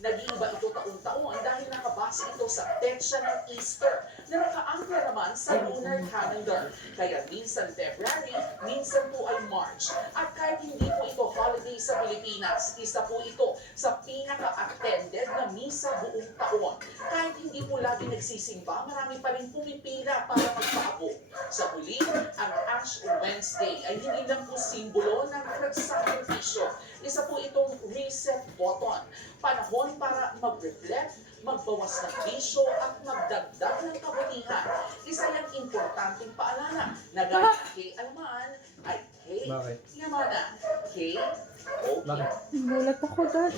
Nag-iiba ito taon-taon dahil nakabase ito sa petsa ng Easter na nakaangkla naman sa lunar calendar. Kaya minsan February, minsan po ay March. At kahit hindi po ito holiday sa Pilipinas, isa po ito sa pinaka-attended na misa buong taon. Kahit hindi po lagi nagsisimba, marami pa rin pumipila para magpaabot. Sa huli, ang Ash Wednesday ay hindi lang po simbolo ng nagsakripisyo. Isa po itong reset button. Panahon para mag-reflect, magbawas ng bisyo at magdagdag ng kabutihan. Isa yung importanteng paalala na gaya kay Alman ay kay Yamana. Kay Bakit? Gulat ako, Dad.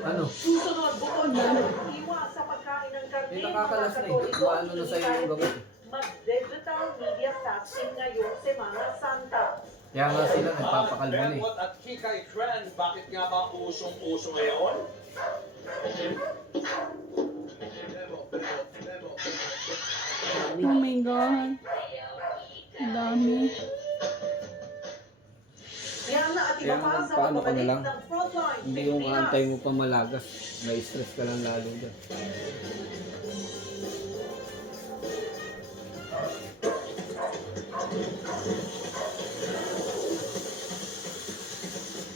Ano? Susunod, bukod yan, iwas sa pagkain ng karne. Hindi nakakalas na eh. Paano na sa'yo yung gamot? Mag-digital media fasting ngayon sa mga Santa. Kaya nga sila nagpapakalmo na eh. Bemot at Kikay Trend, bakit nga ba usong-uso ngayon? Oh my God. Ang dami. Yan na at Kaya iba pa nga, sa paano ka na pagbabalik lang? ng Frontline Hindi yung Pilipinas. antay mo pa malagas. May stress ka lang lalo dyan.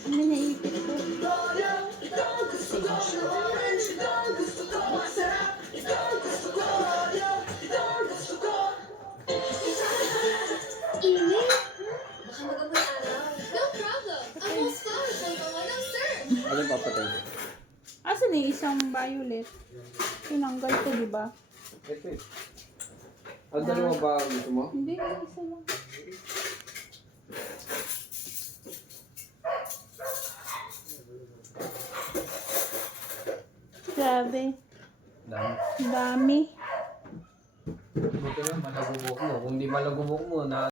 Ano naipit ko? Ini? Baka magamoy araw. No problem. Ang most powerful mga ng sir. Ano yung papatay? Asan na yung isang violet? Tinanggal ko, di ba? Ito eh. Ang dalawa ba ang gusto mo? Hindi, isa lang. Grabe. Dami. Dami. Buti lang, malagubok mo. Kung di malagubok mo, na